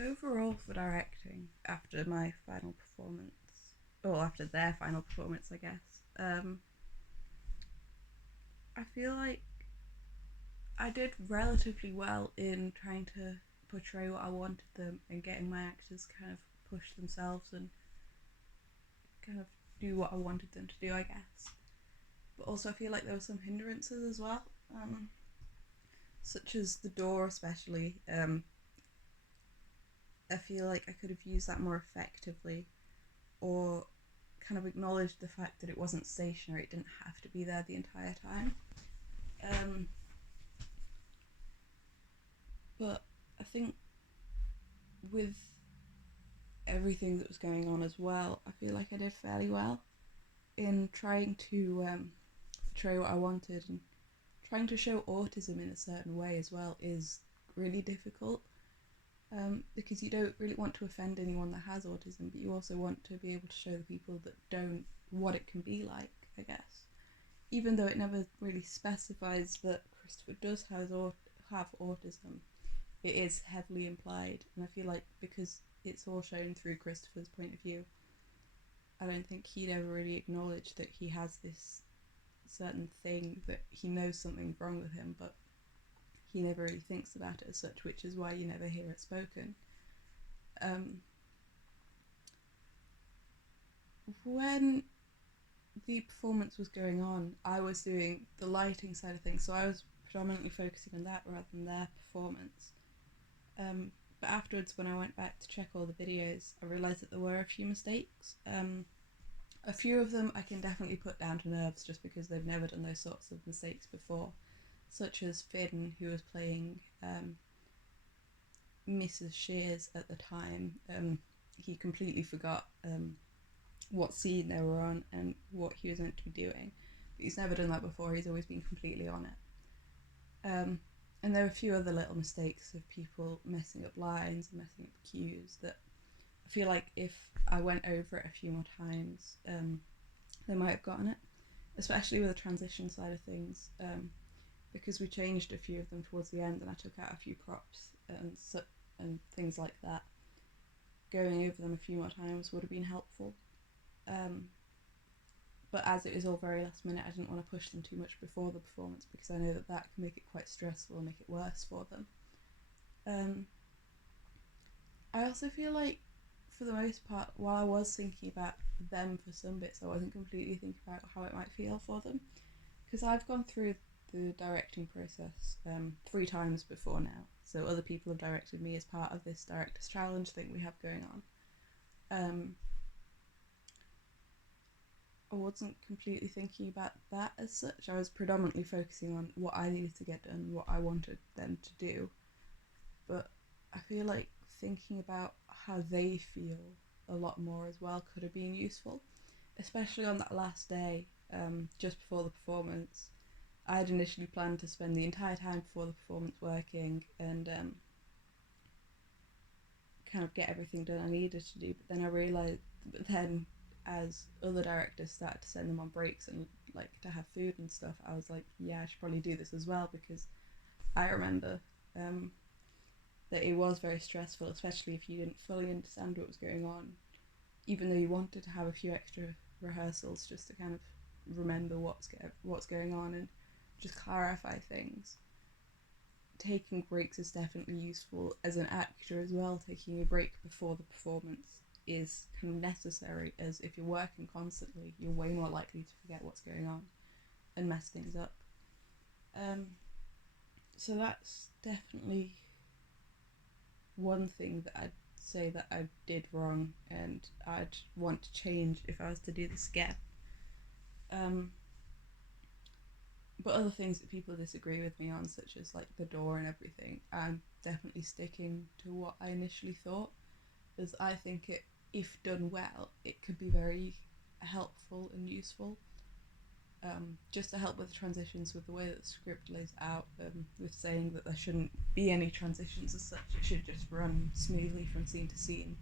Overall, for directing, after my final performance, or after their final performance, I guess, I feel like I did relatively well in trying to portray what I wanted them and getting my actors kind of push themselves and kind of do what I wanted them to do, I guess. But also, I feel like there were some hindrances as well, such as the door, especially. I feel like I could have used that more effectively, or kind of acknowledged the fact that it wasn't stationary. It didn't have to be there the entire time. Um, but I think with everything that was going on as well, I feel like I did fairly well in trying to portray what I wanted, and trying to show autism in a certain way as well is really difficult, because you don't really want to offend anyone that has autism, but you also want to be able to show the people that don't what it can be like, I guess. Even though it never really specifies that Christopher does have autism, it is heavily implied, and I feel like because it's all shown through Christopher's point of view, I don't think he'd ever really acknowledge that he has this certain thing, that he knows something's wrong with him, but he never really thinks about it as such, which is why you never hear it spoken. Um, when the performance was going on, I was doing the lighting side of things, so I was predominantly focusing on that rather than their performance. But afterwards, when I went back to check all the videos, I realised that there were a few mistakes. A few of them I can definitely put down to nerves just because they've never done those sorts of mistakes before, such as Finn, who was playing Mrs. Shears at the time. He completely forgot what scene they were on and what he was meant to be doing. But he's never done that before, he's always been completely on it. And there were a few other little mistakes of people messing up lines and messing up cues that I feel like if I went over it a few more times, they might have gotten it, especially with the transition side of things, because we changed a few of them towards the end and I took out a few props and things like that. Going over them a few more times would have been helpful. Um, but as it was all very last minute, I didn't want to push them too much before the performance because I know that that can make it quite stressful and make it worse for them. I also feel like, for the most part, while I was thinking about them for some bits, I wasn't completely thinking about how it might feel for them. Because I've gone through the directing process 3 times before now, so other people have directed me as part of this director's challenge thing we have going on. I wasn't completely thinking about that as such. I was predominantly focusing on what I needed to get done, what I wanted them to do. But I feel like thinking about how they feel a lot more as well could have been useful, especially on that last day, just before the performance. I had initially planned to spend the entire time before the performance working and kind of get everything done I needed to do. But then I realised, but then as other directors started to send them on breaks and like to have food and stuff, I was like, yeah, I should probably do this as well, because I remember that it was very stressful, especially if you didn't fully understand what was going on, even though you wanted to have a few extra rehearsals just to kind of remember what's going on and just clarify things. Taking breaks is definitely useful as an actor as well. Taking a break before the performance is kind of necessary, as if you're working constantly, you're way more likely to forget what's going on and mess things up. Um, so that's definitely one thing that I'd say that I did wrong and I'd want to change if I was to do this again. Um, but other things that people disagree with me on, such as like the door and everything, I'm definitely sticking to what I initially thought, as I think it, if done well, it could be very helpful and useful. Just to help with the transitions, with the way that the script lays out, with saying that there shouldn't be any transitions as such, it should just run smoothly from scene to scene.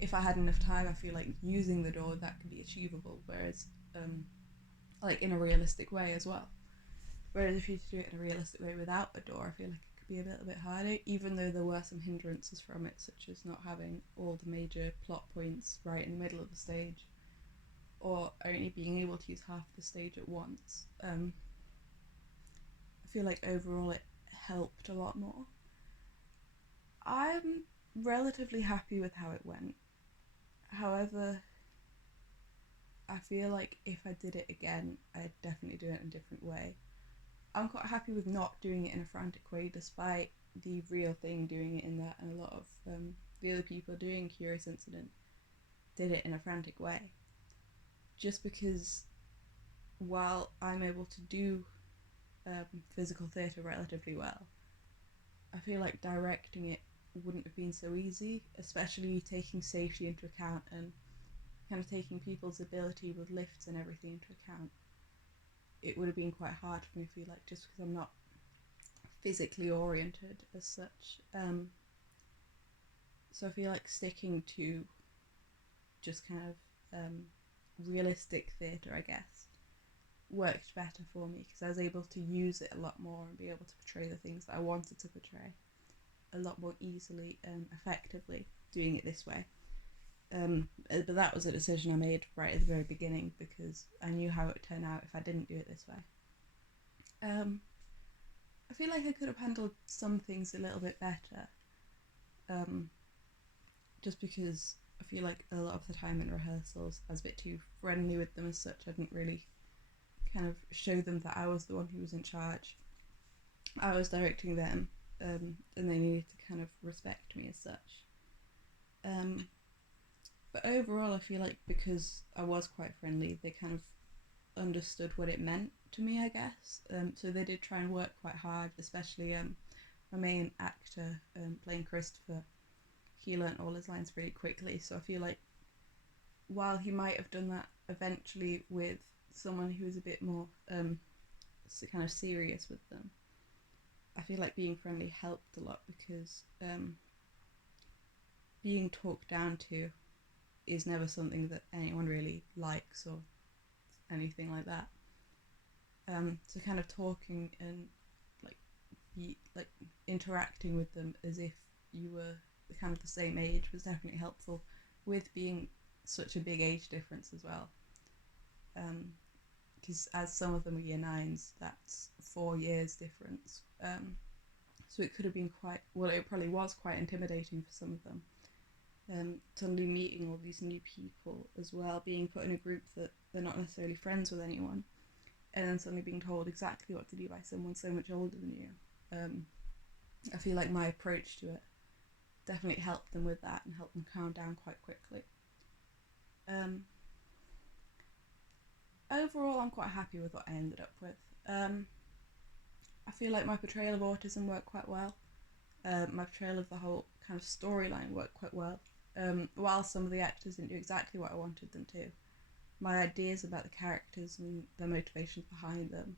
If I had enough time, I feel like using the door, that could be achievable, whereas like in a realistic way as well. Whereas if you do it in a realistic way without a door, I feel like it could be a little bit harder, even though there were some hindrances from it, such as not having all the major plot points right in the middle of the stage, or only being able to use half the stage at once. I feel like overall it helped a lot more. I'm relatively happy with how it went. However, I feel like if I did it again, I'd definitely do it in a different way. I'm quite happy with not doing it in a frantic way, despite the real thing doing it in that, and a lot of the other people doing Curious Incident did it in a frantic way. Just because while I'm able to do physical theatre relatively well, I feel like directing it wouldn't have been so easy, especially taking safety into account and kind of taking people's ability with lifts and everything into account. It would have been quite hard for me, I feel like, just because I'm not physically oriented as such. So I feel like sticking to just kind of realistic theatre, I guess, worked better for me, because I was able to use it a lot more and be able to portray the things that I wanted to portray a lot more easily and effectively doing it this way. But that was a decision I made right at the very beginning, because I knew how it would turn out if I didn't do it this way. I feel like I could have handled some things a little bit better, just because I feel like a lot of the time in rehearsals I was a bit too friendly with them as such. I didn't really kind of show them that I was the one who was in charge. I was directing them, and they needed to kind of respect me as such. But overall, I feel like because I was quite friendly, they kind of understood what it meant to me, I guess. So they did try and work quite hard, especially my main actor playing Christopher. He learnt all his lines pretty quickly, so I feel like while he might have done that eventually with someone who was a bit more kind of serious with them, I feel like being friendly helped a lot, because being talked down to is never something that anyone really likes or anything like that. So kind of talking and like interacting with them as if you were kind of the same age was definitely helpful, with being such a big age difference as well. Because as some of them are year nines, that's 4 years difference. So it could have been quite, well, it probably was quite intimidating for some of them. Suddenly meeting all these new people as well, being put in a group that they're not necessarily friends with anyone, and then suddenly being told exactly what to do by someone so much older than you. I feel like my approach to it definitely helped them with that and helped them calm down quite quickly. Overall, I'm quite happy with what I ended up with. I feel like my portrayal of autism worked quite well. My portrayal of the whole kind of storyline worked quite well. While some of the actors didn't do exactly what I wanted them to, my ideas about the characters and the motivations behind them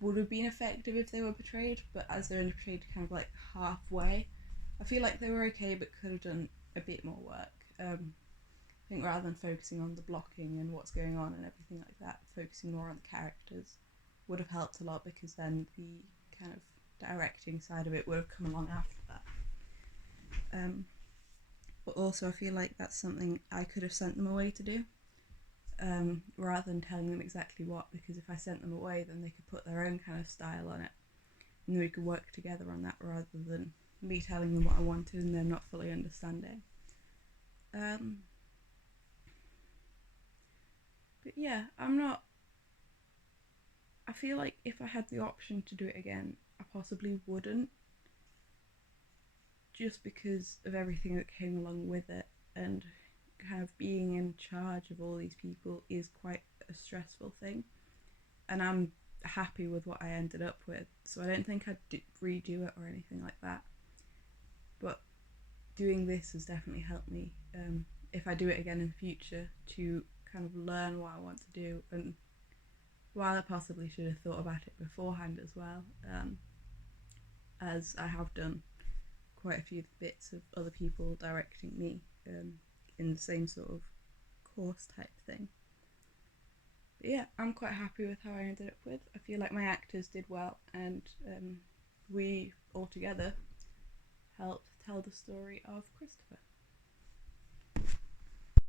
would have been effective if they were portrayed, but as they're only portrayed kind of like halfway, I feel like they were okay but could have done a bit more work. I think rather than focusing on the blocking and what's going on and everything like that, focusing more on the characters would have helped a lot, because then the kind of directing side of it would have come along after that. But also I feel like that's something I could have sent them away to do, rather than telling them exactly what, because if I sent them away then they could put their own kind of style on it and we could work together on that, rather than me telling them what I wanted and them not fully understanding. But yeah, I feel like if I had the option to do it again, I possibly wouldn't, just because of everything that came along with it, and kind of being in charge of all these people is quite a stressful thing, and I'm happy with what I ended up with, so I don't think I'd redo it or anything like that. But doing this has definitely helped me, if I do it again in the future, to kind of learn what I want to do, and while I possibly should have thought about it beforehand as well, as I have done quite a few bits of other people directing me in the same sort of course type thing. Yeah, I'm quite happy with how I ended up with. I feel like my actors did well, and we all together helped tell the story of Christopher.